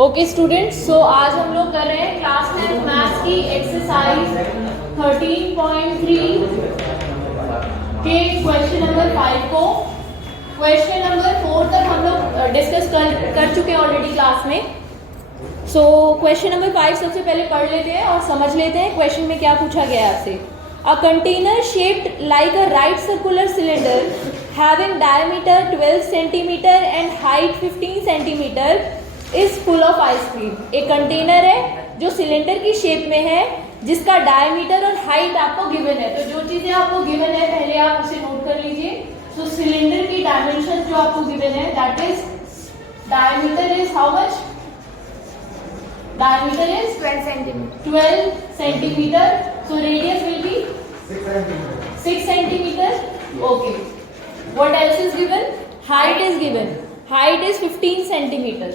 Okay students, सो आज हम लोग कर रहे हैं क्लास 10 मैथ्स की एक्सरसाइज 13.3 के क्वेश्चन नंबर 5 को। क्वेश्चन नंबर 4 तक हम लोग डिस्कस कर चुके हैं ऑलरेडी क्लास में। सो क्वेश्चन नंबर 5 सबसे पहले पढ़ लेते हैं और समझ लेते हैं क्वेश्चन में क्या पूछा गया है आपसे। A container shaped like a right circular cylinder having diameter 12 centimetre and height 15 centimetre is full of ice cream. एक कंटेनर है जो सिलेंडर की शेप में है, जिसका डायमीटर और हाइट आपको गिवन है। तो जो चीजें आपको गिवन है पहले आप उसे नोट कर लीजिए। तो सिलेंडर की डायमेंशन जो आपको गिवन है that is diameter is how much? Diameter is 12 centimetre. So radius will be 6 centimetre. Okay, what else is given? Height is given. Height is 15 centimetre.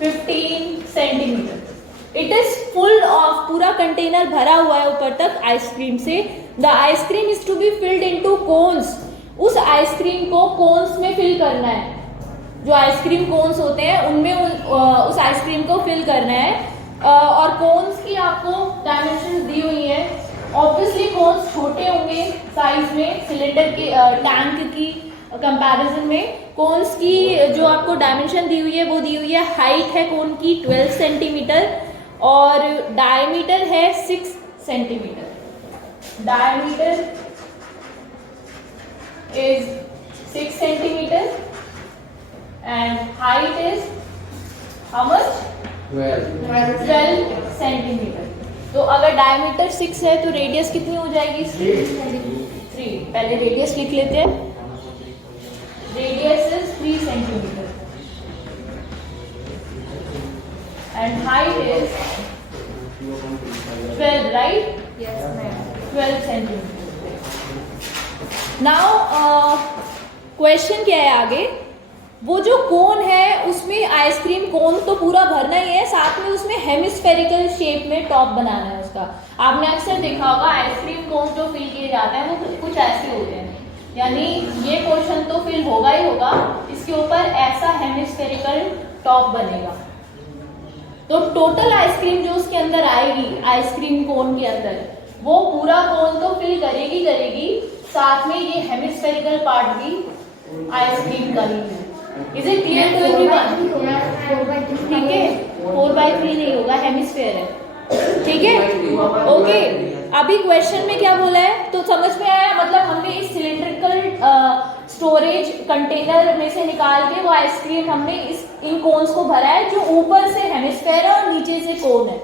15 centimetre. It is full of, पूरा container भरा हुआ है ऊपर तक ice cream से। The ice cream is to be filled into cones. उस ice cream को cones में फिल करना है। जो आइसक्रीम कोन्स होते हैं उनमें उस आइसक्रीम को फिल करना है। और कोन्स की आपको डायमेंशंस दी हुई है। ऑब्वियसली कोन्स छोटे होंगे साइज में सिलेंडर के टैंक की कंपैरिजन में। कोन्स की जो आपको डायमेंशन दी हुई है वो दी हुई है, हाइट है कोन की 12 सेंटीमीटर और डायमीटर है 6 centimetre. Diameter is 6 centimetre and height is how much? 12 centimetre. तो अगर डायमीटर 6 है तो रेडियस कितनी हो जाएगी? 3। पहले रेडियस लिख लेते हैं। Radius is 3 centimetre and height is 12, right? Yes, ma'am. 12 centimetre. Now question क्या है आगे? वो जो कोन है उसमें आइसक्रीम कोन तो पूरा भरना ही है, साथ में उसमें हेमिस्फेरिकल शेप में टॉप बनाना है उसका। आपने अक्सर देखा होगा आइसक्रीम कोन जो फिल किए जाते हैं वो कुछ ऐसे होते हैं, यानी ये पोर्शन तो फिल होगा ही होगा, इसके ऊपर ऐसा हेमिस्फेरिकल टॉप बनेगा। तो टोटल आइसक्रीम जो उसके अंदर आएगी आइसक्रीम कोन के अंदर, वो पूरा कोन तो फिल करेगी, साथ में ये हेमिस्फेरिकल पार्ट भी आइसक्रीम का ही है। Is it clear to everyone? ठीक है, 4/3 नहीं होगा, हेमिस्फेयर है। ठीक है, ओके। अभी क्वेश्चन में क्या बोला है तो समझ में आया? मतलब हमने इस सिलिंड्रिकल स्टोरेज कंटेनर में से निकाल के वो आइसक्रीम हमने इन कोन्स को भरा है, जो ऊपर से हेमिस्फेयर है और नीचे से कोन है,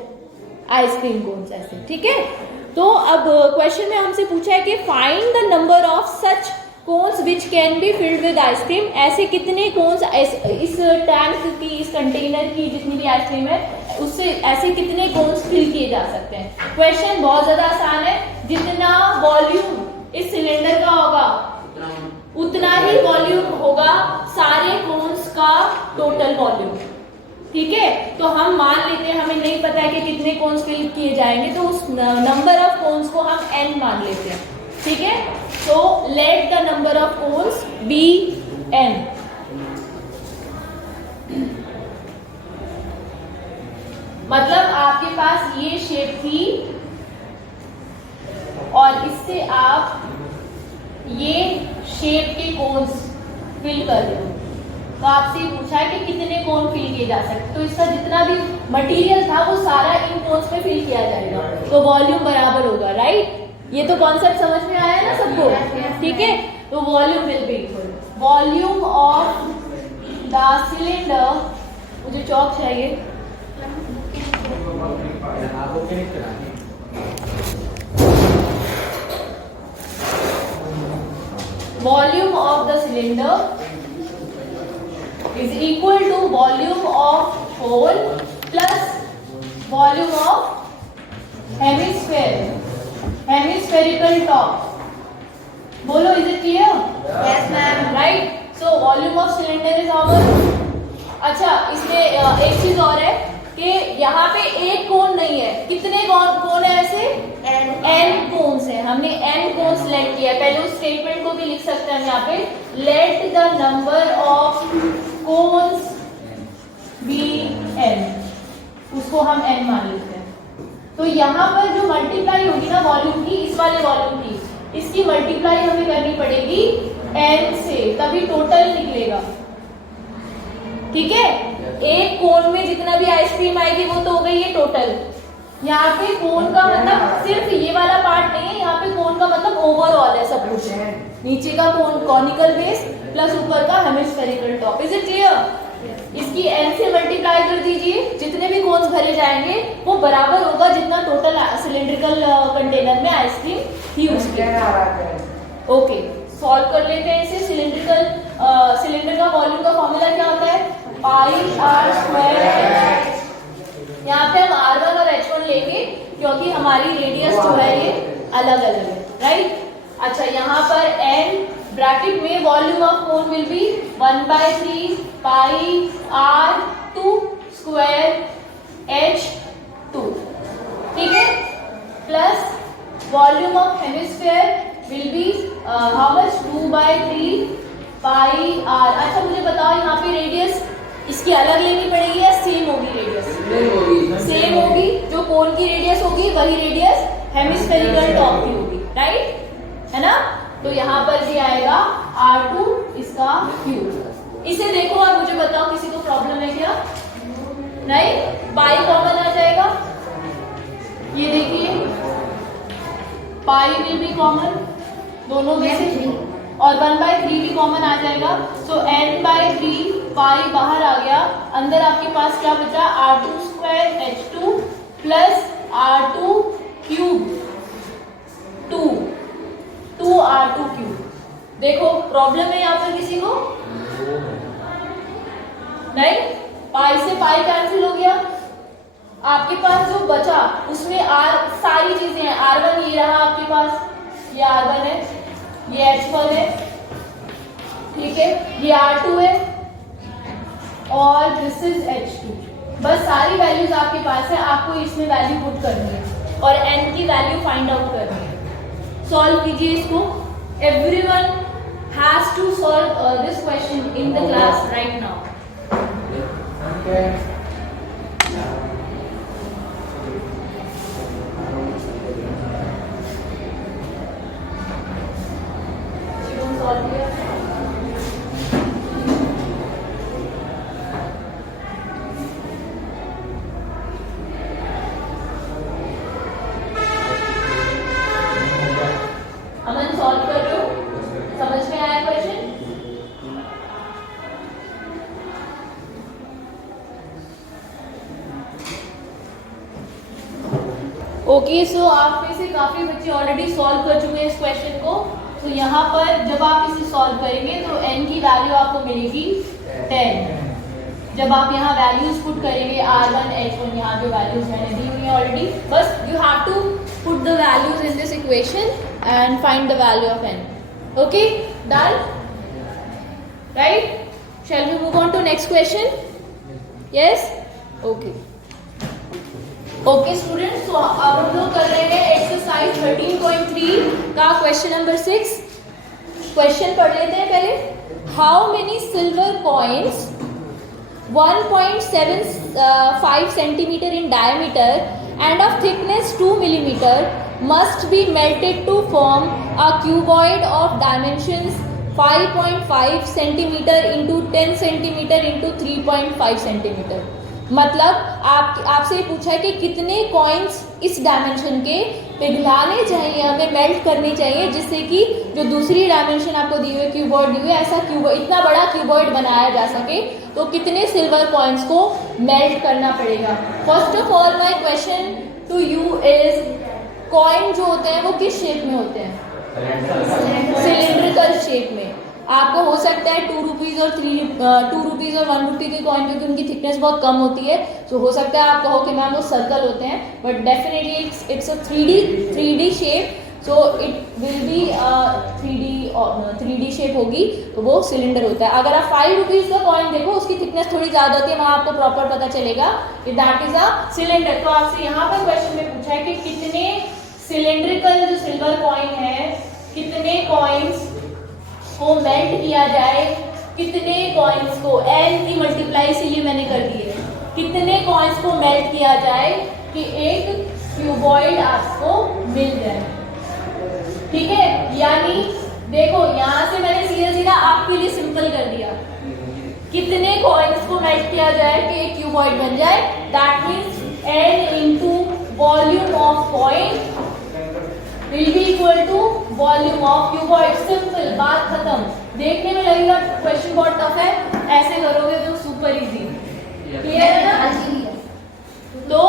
आइसक्रीम कोन्स ऐसे। ठीक है, तो अब क्वेश्चन में हमसे पूछा है कि find the number of such cones which can be filled with ice cream. ऐसे कितने कोन्स इस टैंक की, इस कंटेनर की जितनी भी आइसक्रीम है उससे ऐसे कितने कोन्स फिल किए जा सकते हैं। क्वेश्चन बहुत ज्यादा आसान है। जितना वॉल्यूम इस सिलेंडर का होगा उतना ही वॉल्यूम होगा सारे कोन्स का टोटल वॉल्यूम। ठीक है, तो हम मान लेते हैं, हमें नहीं पता है कि कितने कोन्स फिल किए जाएंगे, तो उस नंबर ऑफ कोन्स को हम n मान लेते हैं। ठीक है, तो let the number of cones be n। मतलब आपके पास ये शेप थी और इससे आप ये शेप के कोन्स फिल कर रहे हो, तो आपसे पूछा है कि कितने कोन फिल किए जा सकते। तो इसका जितना भी मटेरियल था वो सारा इन कोन्स में फिल किया जाएगा, तो वॉल्यूम बराबर होगा, राइट? ये तो कॉन्सेप्ट समझ में आया ना सबको? ठीक है, तो volume will be equal volume of the cylinder. मुझे चौक चाहिए। Volume of the cylinder is equal to volume of hole plus volume of hemispherical top. बोलो, is it clear? Yes, ma'am. Right? So volume of cylinder is how much? अच्छा, इसमें एक चीज और है कि यहाँ पे एक कोन नहीं है। कितने कोन है ऐसे? n कोन्स है। हमने n कोन सिलेक्ट किया है। पहले उस स्टेटमेंट को भी लिख सकते हैं हम यहाँ पे, लेट द नंबर ऑफ हम n मान लेते हैं। तो यहाँ पर जो मल्टीप्लाई होगी ना वॉल्यूम की, इस वाले वॉल्यूम की, इसकी मल्टीप्लाई हमें करनी पड़ेगी n से, तभी टोटल निकलेगा। ठीक है, एक कोन में जितना भी आइसक्रीम आएगी वो तो हो गई है टोटल। यहाँ पे कोन का मतलब सिर्फ ये वाला पार्ट नहीं है, यहाँ पे कोन का मतलब ओवरऑल है सब कुछ। नीचे का कोन कॉनिकल बेस प्लस ऊपर का hemispherical top. Is it clear? इसकी n से मल्टीप्लाई कर दीजिए, जितने भी कोन्स भरे जाएंगे वो बराबर होगा जितना टोटल सिलिंड्रिकल कंटेनर में आइसक्रीम थी उसकी। ओके, सॉल्व कर लेते हैं इसे। सिलेंडर का वॉल्यूम का फॉर्मूला क्या होता है? पाई आर स्क्वायर। यहाँ पे हम R1 और H1 लेंगे क्योंकि हमारी रेडियस जो है ये अलग अलग है, राइट? अच्छा, यहाँ पर n ब्रैकेट में volume of cone will be 1/3 pi R2 square H2, ठीक है, plus volume of hemisphere will be how much? 2/3 pi R। अच्छा, मुझे बताओ यहाँ पे रेडियस इसकी अलग लेनी पड़ेगी या सेम होगी? रेडियस सेम होगी। जो कोन की रेडियस होगी वही रेडियस हेमिस्फेरिकल टॉप की होगी, राइट? है ना? तो यहाँ पर भी आएगा R2 इसका क्यूब। इसे देखो और मुझे बताओ किसी को प्रॉब्लम है क्या? नहीं, पाई कॉमन आ जाएगा। ये देखिए पाई विल भी कॉमन दोनों में से, और 1/3 भी कॉमन आ जाएगा। सो n/3 पाई बाहर आ गया, अंदर आपके पास क्या बचा? R2 square H2 plus R2 cube 2 R2 cube. देखो प्रॉब्लम है यहाँ पर किसी को? नहीं, पाई से पाई कैंसिल हो गया। आपके पास जो बचा उसमें सारी चीजें हैं। R1 ये रहा आपके पास, ये R1 है, ये H1 है, ठीक है, ये R2 है और दिस इज H2। बस सारी वैल्यूज आपके पास है, आपको इसमें वैल्यू पुट करनी है और n की वैल्यू फाइंड आउट करनी है। सॉल्व कीजिए इसको। Everyone has to solve this question in the class right now. Solve किया? अमन सॉल्व कर रहे हो? समझ में आया क्वेश्चन? ओके, सो आप में से काफी बच्चे ऑलरेडी सॉल्व कर चुके हैं इस क्वेश्चन को। तो यहाँ पर जब आप इसे सॉल्व करेंगे तो n की वैल्यू आपको मिलेगी 10। जब आप यहाँ वैल्यूज पुट करेंगे R1 H1, यहाँ जो वैल्यूज मैंने दी हुई है ऑलरेडी, बस you have to put the values in this equation and find the value of n। Okay, done, right? Shall we move on to next question? Yes, okay. Okay students, तो अब हम लोग कर रहे हैं एक्सरसाइज 13.3 का question number 6। Question पढ़ लेते हैं पहले। How many silver coins 1.75 centimetre in diameter end of thickness 2 millimetre must be melted to form a cuboid of dimensions 5.5 centimeter into 10 centimeter into 3.5 centimeter। मतलब आपसे पूछा है कि कितने कॉइन्स इस डायमेंशन के पिघलाने चाहिए, हमें मेल्ट करने चाहिए, जिससे कि जो दूसरी डायमेंशन आपको दी हुई क्यूबॉइड दी हुई है, ऐसा क्यूबॉइड, इतना बड़ा क्यूबॉइड बनाया जा सके, तो कितने सिल्वर कॉइन्स को मेल्ट करना पड़ेगा। First of all my question to you is, coin जो होते हैं वो किस शेप में होते हैं? सिलिंड्रिकल शेप में। आपको हो सकता है 2 रुपीज और 1 रुपी के कॉइन, क्योंकि उनकी थिकनेस बहुत कम होती है, तो हो सकता है आप कहो कि मैम वो सर्कल होते हैं, but definitely it's a 3D shape, so it will be 3D shape होगी, तो वो सिलेंडर होता है। अगर आप 5 रुपीज का कॉइन देखो, उसकी थिकनेस थोड़ी ज्यादा होती है, वहां आपको प्रॉपर पता चलेगा कि दैट इज अ सिलेंडर। तो आपसे यहाँ पर क्वेश्चन में पूछा है कि कितने सिलेंड्रिकल जो सिल्वर कॉइन है, कितने कॉइन्स को मेल्ट किया जाए, कितने कॉइन्स को, n की मल्टीप्लाई से ये मैंने कर दी है, कितने कॉइन्स को मेल्ट किया जाए कि एक क्यूबॉइड आपको मिल जाए। ठीक है, यानी देखो यहां से मैंने सीधा सीधा आपके लिए सिंपल कर दिया, कितने कॉइन्स को मेल्ट किया जाए कि एक क्यूबॉइड बन जाए। That means n into volume of coin will be equal to volume of cuboid. Simple, बात खत्म। देखने में लगेगा क्वेश्चन बहुत टफ है, ऐसे करोगे तो सुपर इजी। क्लियर है ना? तो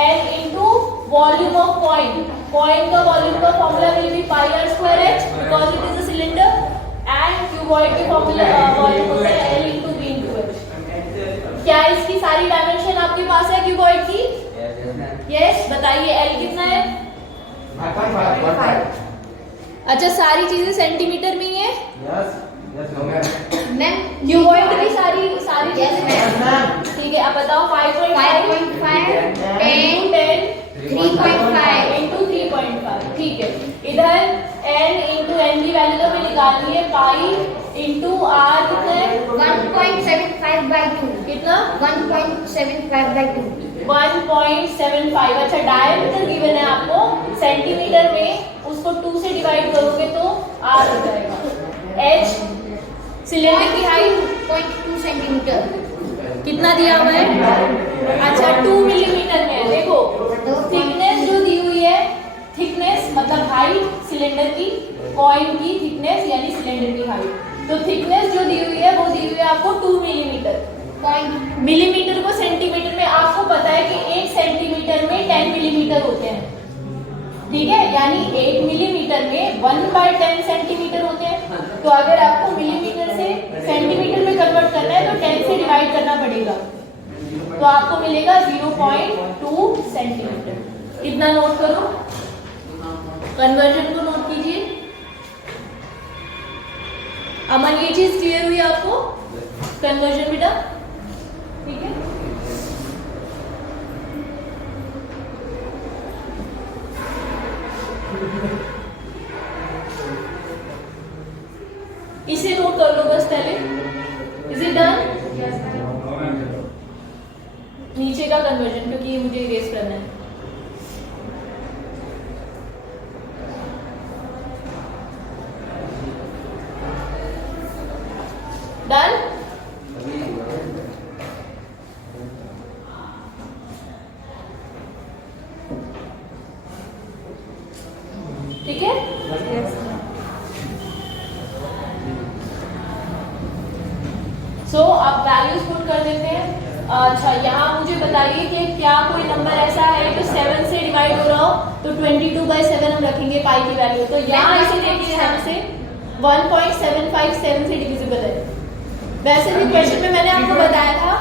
n into volume of coin, coin का वॉल्यूम का formula will be pi r square h because it is a cylinder, and cuboid के फॉर्मूला वॉल्यूम होता है l into v into h। क्या इसकी सारी डायमेंशन आपके पास है क्यूबॉइड की? यस, बताइए l कितना है? 5.5। अच्छा, सारी चीजें सेंटीमीटर में ही है? मैम क्यूबॉइड की सारी चीजें? ठीक है, अब बताओ 5.5 10 3.5 इंटू 3.5। ठीक है, इधर n इंटू n की वैल्यू तो हमें निकालनी है, पाई इंटू r कितना है? 1.75/2। कितना? 1.75/2। 1.75। अच्छा, डायमीटर गिवन है आपको सेंटीमीटर में, उसको 2 से डिवाइड करोगे तो r हो जाएगा। h सिलेंडर की हाइट 0.2 सेंटीमीटर। कितना दिया हुआ है? अच्छा, 2 मिलीमीटर में है। देखो थिकनेस जो दी हुई है, थिकनेस मतलब हाइट सिलेंडर की, कॉइन की थिकनेस यानी सिलेंडर की हाइट, तो थिकनेस जो दी हुई है वो दी हुई है आपको 2 मिलीमीटर। मिलीमीटर को सेंटीमीटर में आपको पता है कि 1 सेंटीमीटर में 10 मिलीमीटर होते हैं। ठीक है, यानी 1 मिलीमीटर में 1/10 सेंटीमीटर होते हैं। तो अगर आपको मिलीमीटर से सेंटीमीटर में कन्वर्ट करना है तो 10 से डिवाइड करना पड़ेगा, तो आपको मिलेगा 0.2 सेंटीमीटर। कितना नोट करो, कन्वर्जन को नोट कीजिए। अमन, ये चीज क्लियर हुई आपको? कन्वर्जन बेटा, ठीक है। इसे नोट कर लो बस पहले। Is it done? नीचे का कन्वर्जन, क्योंकि मुझे इरेज करना है। डन? ठीक है। सो अब वैल्यूज पुट कर देते हैं। अच्छा, यहाँ मुझे बताइए कि क्या कोई नंबर ऐसा है जो 7 से डिवाइड हो रहा हो, तो 22/7 हम रखेंगे पाई की वैल्यू। तो यहाँ इसे देखिए, हमसे 1.757 से डिविजिबल है। वैसे भी क्वेश्चन में मैंने आपको बताया था,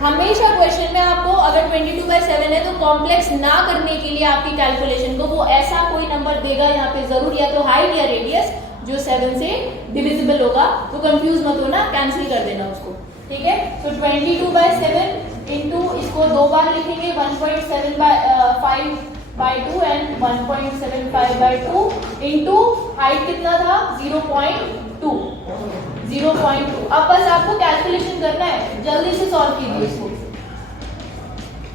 हमेशा क्वेश्चन में आपको अगर 22/7 है तो कॉम्प्लेक्स ना करने के लिए आपकी कैलकुलेशन को वो ऐसा कोई नंबर देगा यहाँ पे जरूर, या तो हाइट या रेडियस, जो 7 से डिविजिबल होगा। तो कंफ्यूज मत होना, कैंसिल कर देना उसको। ठीक है, तो 22/7 इंटू इसको 2 बार लिखेंगे, 1.75/2 एंड 1.75/2 इंटू हाइट कितना था? 0.2। अब बस आपको कैलकुलेशन करना है, जल्दी से सॉल्व कीजिए इसको।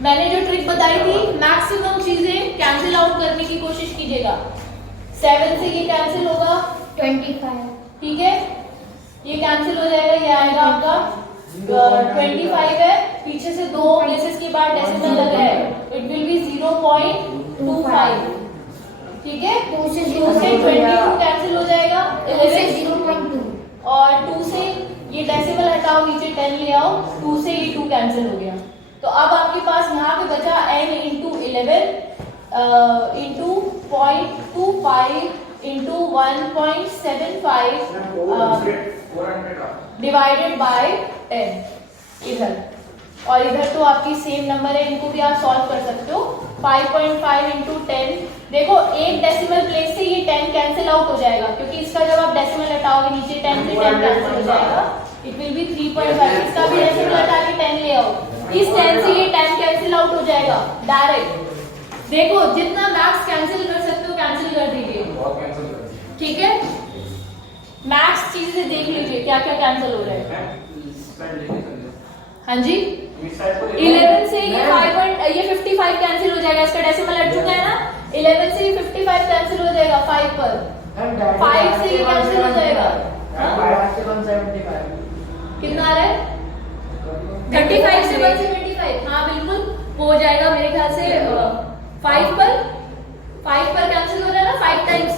मैंने जो ट्रिक बताई थी, मैक्सिमम चीजें कैंसिल आउट करने की कोशिश कीजिएगा। 7 से ये कैंसिल होगा 25। ठीक है, ये कैंसिल हो जाएगा, ये आएगा आपका 25 है, पीछे से 2 प्लेसेस के बाद डेसिमल लग रहा है, इट विल बी 0.25। ठीक है, 2 से 22 कैंसिल हो जाएगा, 0.2 और 2 से ये डेसिमल हटाओ, नीचे 10 ले आओ, 2 से ये 2 कैंसिल हो गया। तो अब आपके पास यहाँ पे बचा n into 11 into 0.25 into 1.75 divided by 10 इधर, और इधर तो आपकी सेम नंबर है, इनको भी आप सॉल्व कर सकते हो। 5.5 इंटू 10, देखो एक डेसिमल प्लेस से ये 10 कैंसिल आउट हो जाएगा, क्योंकि इसका जब आप डेसिमल हटाओगे नीचे 10 से 10 कैंसिल हो जाएगा, इट विल बी 3.5। इसका भी डेसिमल हटा के 10 ले आओ, इस 10 से ये 10 कैंसिल आउट हो जाएगा डायरेक्ट। देखो जितना मैक्स कैंसिल कर सकते हो कैंसिल कर दीजिए। ठीक है, मैक्स चीजें देख लीजिए क्या क्या कैंसिल हो रहा है। हाँ जी, 11 से ये 55 कैंसिल हो जाएगा, इसका डेसिमल हट चुका है ना। 11 से ये 55 कैंसिल हो जाएगा 5 पर, 5 से ये कैंसिल हो जाएगा। कितना आ रहा है? 35 से 175। हाँ बिल्कुल हो जाएगा मेरे ख्याल से 5 पर कैंसिल हो रहा है ना 5 टाइम्स।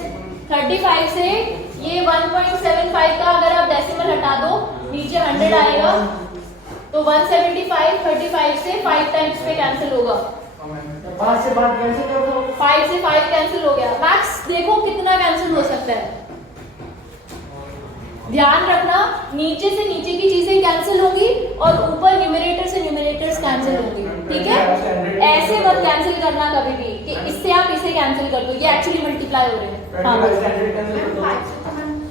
35 से ये 1.75 का अगर आप डेसिमल हटा दो नीचे 100 आएगा, तो 175 35 से 5 टाइम्स पे कैंसिल होगा। 5 से 5 कैंसिल हो गया। मैक्स देखो कितना कैंसिल हो सकता है। ध्यान रखना नीचे से नीचे की चीजें कैंसिल होंगी और ऊपर न्यूमरेटर से न्यूमरेटर्स कैंसिल होंगी, ठीक है। ऐसे मत कैंसिल करना कभी भी कि इससे आप इसे कैंसिल कर दो, ये एक्चुअली मल्टीप्लाई हो रहे हैं। हाँ 5 से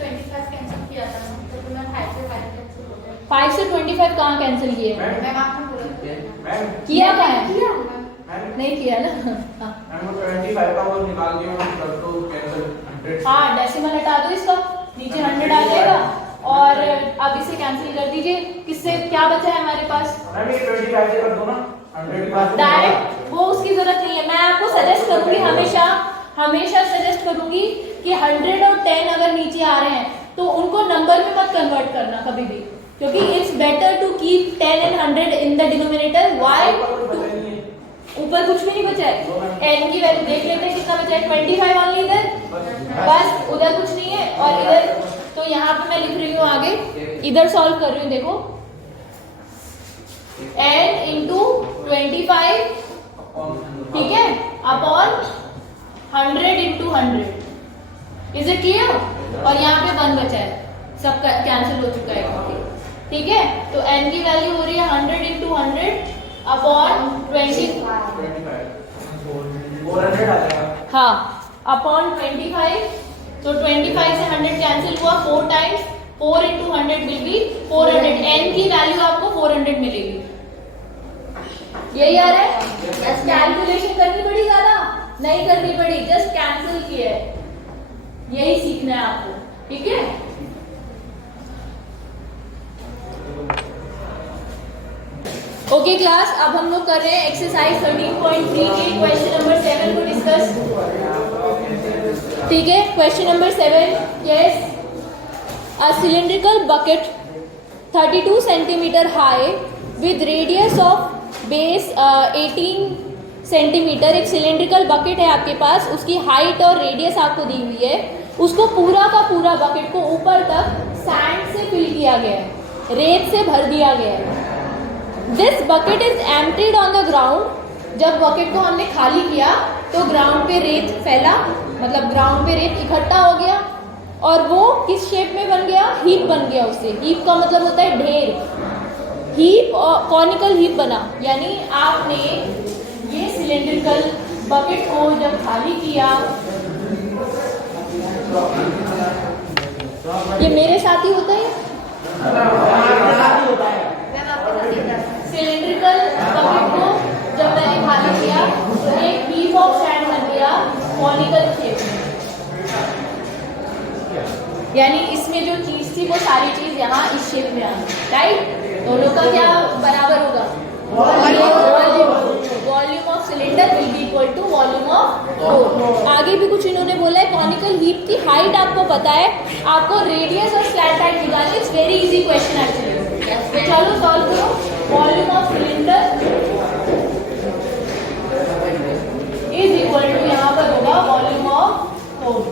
25 कैंसिल किया था, तो मैं 5 से 5 कैंसिल हो गया। 5 से 25 कहाँ कैंसिल किए? मैं आपको बोला किया कहाँ है? किया नहीं किया ना। हाँ डेसिमल हटा दो इसका, नीचे 100 आ जाएगा और अब इसे कैंसिल कर दीजिए। किससे क्या बचा है हमारे पास? डायरेक्ट वो उसकी जरूरत नहीं है। मैं आपको सजेस्ट करूंगी, हमेशा सजेस्ट करूंगी कि 100 और 10 अगर नीचे आ रहे हैं तो उनको नंबर में मत कन्वर्ट करना कभी भी, क्योंकि it's better to keep 10 and 100 in the denominator. Why? ऊपर कुछ भी नहीं बचा है। n की वैल्यू देख लेते हैं कितना बचा है। 25 ओनली इधर, बस उधर कुछ नहीं है। और इधर तो यहाँ पे मैं लिख रही हूँ आगे, इधर सॉल्व कर रही हूँ देखो। n इंटू 25, ठीक है, upon 100 into 100। Is it clear? और यहाँ पे 1 बचा है, सब कैंसिल हो चुका है, ठीक है। तो n की वैल्यू हो रही है 100 इंटू 100 अपॉन 20, हाँ अपॉन 25। तो 25 से 100 कैंसिल हुआ 4 times, 4 into 100 will be 400। n की वैल्यू आपको 400 मिलेगी। यही आ रहा है? बस कैलकुलेशन करनी पड़ी, ज्यादा नहीं करनी पड़ी, जस्ट कैंसिल किया है। यही सीखना है आपको, ठीक है। ओके क्लास, अब हम लोग कर रहे हैं एक्सरसाइज 13.3 के क्वेश्चन नंबर 7 को डिस्कस, ठीक है। Question number 7, yes, a cylindrical bucket 32 centimetre high with radius of base 18 centimetre. एक सिलिंड्रिकल बकेट है आपके पास, उसकी हाइट और रेडियस आपको दी हुई है। उसको पूरा का पूरा बकेट को ऊपर तक सैंड से फिल किया गया है, रेत से भर दिया गया है। This bucket is emptied on the ground. जब बकेट को हमने खाली किया तो ग्राउंड पे रेत फैला, मतलब ग्राउंड पे रेत इकट्ठा हो गया और वो किस शेप में बन गया? हीप बन गया उससे। हीप का मतलब होता है ढेर। हीप कॉनिकल हीप बना, यानी आपने ये सिलेंड्रिकल बकेट को जब खाली किया, ये मेरे साथ ही होता है। सिलिंड्रिकल बकेट को जब मैंने खाली किया तो एक हीप ऑफ सैंड बन गया कॉनिकल शेप में, यानी इसमें जो चीज थी वो सारी चीज यहाँ इस शेप में आ गई, राइट। दोनों का क्या बराबर होगा? Volume of cylinder will be equal to volume of hole. आगे भी कुछ इन्होंने बोला है, कॉनिकल हीप की हाइट आपको पता है, आपको रेडियस और स्लैंट हाइट निकालनी। It's very easy question actually. तो चलो सॉल्व करो। Volume of cylinder is equal to, यहाँ पर होगा volume of hole.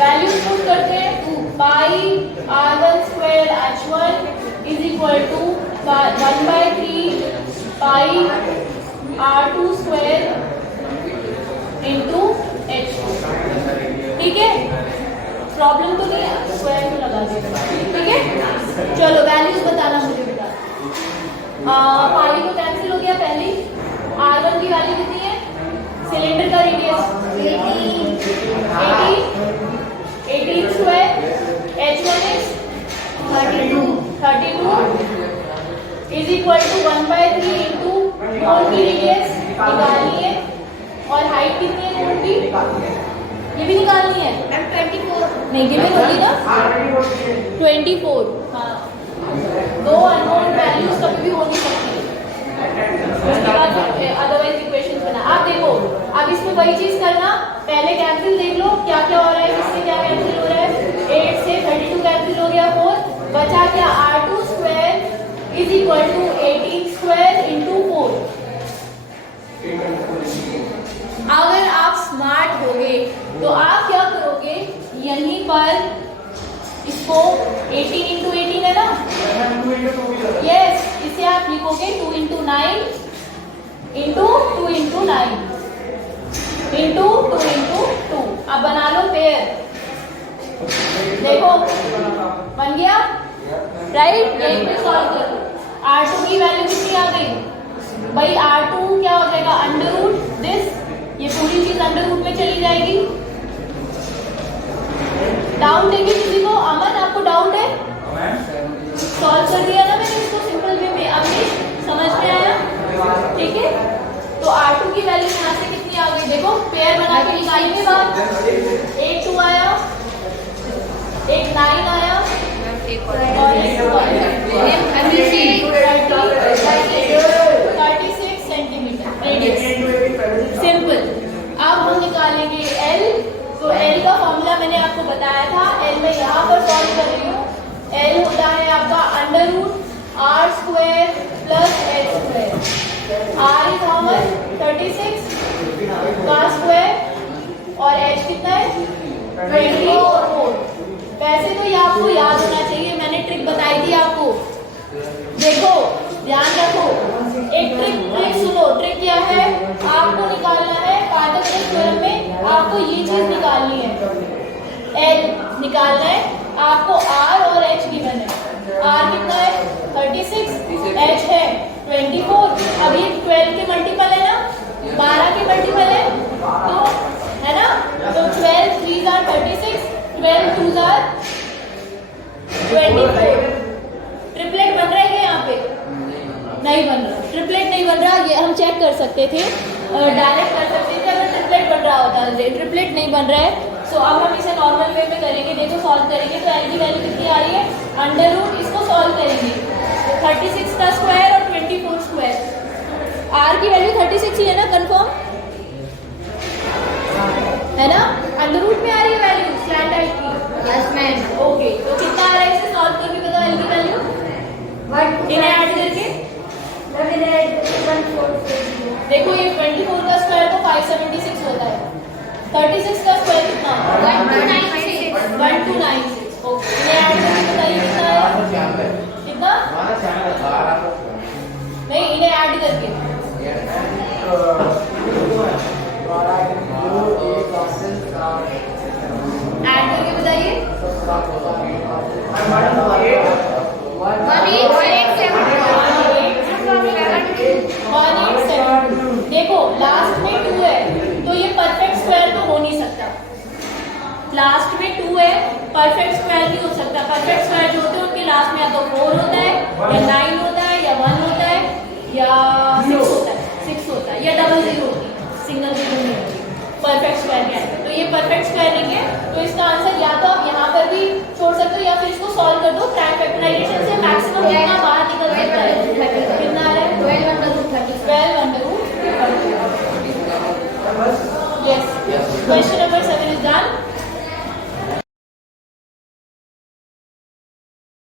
Values put करते हैं, pi r1 square h1 is equal to 1/3 pi r2 square into h2, ठीक है। प्रॉब्लम तो नहीं है, स्क्वायर में लगा देगा, ठीक है। चलो वैल्यूज बताना मुझे बेटा। पाई को कैंसिल हो गया पहली। r1 की वैल्यू कितनी है? सिलेंडर का radius 18 square, h1 is 32 is equal to 1/3 into hole की रेडियस निकालनी है और हाइट कितनी है होल की, ये भी निकालनी है। 24 नहीं, गिवन होगी ना 24। हाँ, दो अननोन वैल्यूज कभी भी हो नहीं सकती। इसमें वही चीज करना, पहले कैंसिल देख लो क्या क्या हो रहा है, किससे क्या कैंसिल हो रहा है। 8 से 32 कैंसिल हो गया, 4 बचा क्या, R2 square is equal to 18 square into 4। अगर आप स्मार्ट होगे तो आप क्या करोगे, यहीं पर इसको 18 इंटू 18 है ना, यस, इसे आप लिखोगे 2 into 9 into 2 into 9 into 2 into 2। अब बना लो पेयर, देखो बन गया, राइट। यहीं पे सॉल्व करो। R2 की वैल्यू कितनी आ गई भाई, R2 क्या हो जाएगा, अंडर रूट दिस, ये पूरी चीज अंडर रूट में चली जाएगी। डाउट है कि किसी को, अमन आपको डाउट है? सॉल्व कर दिया ना मैंने इसको सिंपल वे में, अभी समझ में आया, ठीक है। तो R2 की वैल्यू यहाँ से कितनी आ गई, देखो पेयर बना के निकालेंगे बात। एक 2 आया, एक 9 आया और एक 2 आया, 36 सेंटीमीटर रेडियस, सिंपल। अब हम निकालेंगे L, तो L का फॉर्मूला मैंने आपको बताया था, L मैं यहाँ पर सॉल्व कर रही हूँ। L होता है आपका under root R square plus H square. R is how much, 36 का स्क्वायर और H कितना है, 24। वैसे तो ये आपको याद होना चाहिए, मैंने ट्रिक बताई थी आपको, देखो ध्यान रखो, एक ट्रिक सुनो। ट्रिक क्या है, आपको निकालना है पाइथागोरस थ्योरम में, आपको ये चीज निकालनी है, L निकालना है आपको, R और H गिवन है। R कितना है 36, H है 24। अब ये 12 के मल्टीपल है ना, 12 के मल्टीपल है, तो है ना, तो 12 3s are 36, 12 2s are 24। Triplet बन रहा है क्या यहाँ पे, नहीं बन रहा, ट्रिपलेट नहीं बन रहा, ये हम चेक कर सकते थे, डायरेक्ट कर सकते थे अगर ट्रिपलेट बन रहा होता, ट्रिपलेट नहीं बन रहा है। सो अब हम इसे नॉर्मल वे में करेंगे, देखो सॉल्व करेंगे तो L की वैल्यू कितनी आ रही है, अंडर रूट, इसको सॉल्व करेंगे तो 36 का स्क्वायर और 24 स्क्वायर। R की वैल्यू 36 ही है ना, कंफर्म है ना, अंडर रूट में आ रही है वैल्यू स्लैंट टाइप की, यस मैम, ओके। तो कितना आ रहा है, इसे सॉल्व करके बताओ L की वैल्यू, इन्हें ऐड करके देखो, ये 24 का स्क्वायर तो 576 होता है, 36 का स्क्वायर कितना, 1296, ओके। इन्हें ऐड करके बताइए कितना है, कितना, नहीं इन्हें ऐड करके, ऐड करके बताइए, 187। देखो लास्ट में 2 है तो ये परफेक्ट स्क्वायर तो हो नहीं सकता, लास्ट में 2 है, परफेक्ट स्क्वायर नहीं हो सकता। परफेक्ट स्क्वायर जो होते हैं उनके लास्ट में या तो 4 होता है या 9 होता है या 1 होता है या 6 होता है, 6 होता है या 00 होती है, सिंगल 0 नहीं होती परफेक्ट स्क्वायर के आंसर। तो ये परफेक्ट स्क्वायर नहीं है, तो इसका आंसर या तो आप यहाँ पर भी छोड़ सकते हो या फिर इसको सॉल्व कर दो, प्राइम फैक्टराइज